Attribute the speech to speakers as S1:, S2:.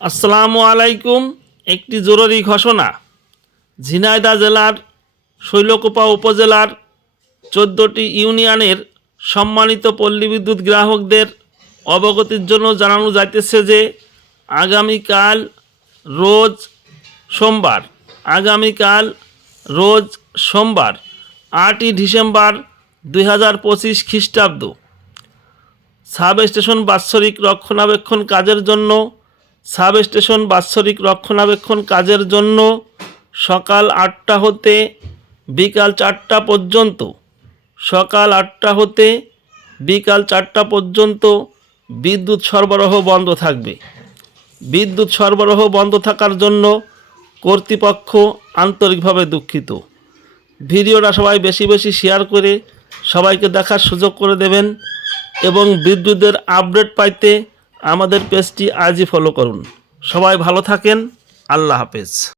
S1: আসসালামু আলাইকুম, একটি জরুরি ঘোষণা। ঝিনাইদহ জেলার শৈলকুপা উপজেলার চোদ্দোটি ইউনিয়নের সম্মানিত পল্লী বিদ্যুৎ গ্রাহকদের অবগতির জন্য জানানো যাইতেছে যে, আগামীকাল রোজ সোমবার, আগামীকাল রোজ সোমবার, আটই ডিসেম্বর দুই হাজার পঁচিশ খ্রিস্টাব্দ। সাব স্টেশন বাৎসরিক রক্ষণাবেক্ষণ কাজের জন্য সাব স্টেশন বাৎসরিক রক্ষণাবেক্ষণ কাজের জন্য সকাল আটটা হতে বিকাল চারটা পর্যন্ত, সকাল আটটা হতে বিকাল চারটা পর্যন্ত বিদ্যুৎ সরবরাহ বন্ধ থাকবে। বিদ্যুৎ সরবরাহ বন্ধ থাকার জন্য কর্তৃপক্ষ আন্তরিকভাবে দুঃখিত। ভিডিওটা সবাই বেশি বেশি শেয়ার করে সবাইকে দেখার সুযোগ করে দেবেন এবং বিদ্যুতের আপডেট পাইতে আমাদের পেজটি আজই ফলো করুন। সবাই ভালো থাকেন। আল্লাহ হাফেজ।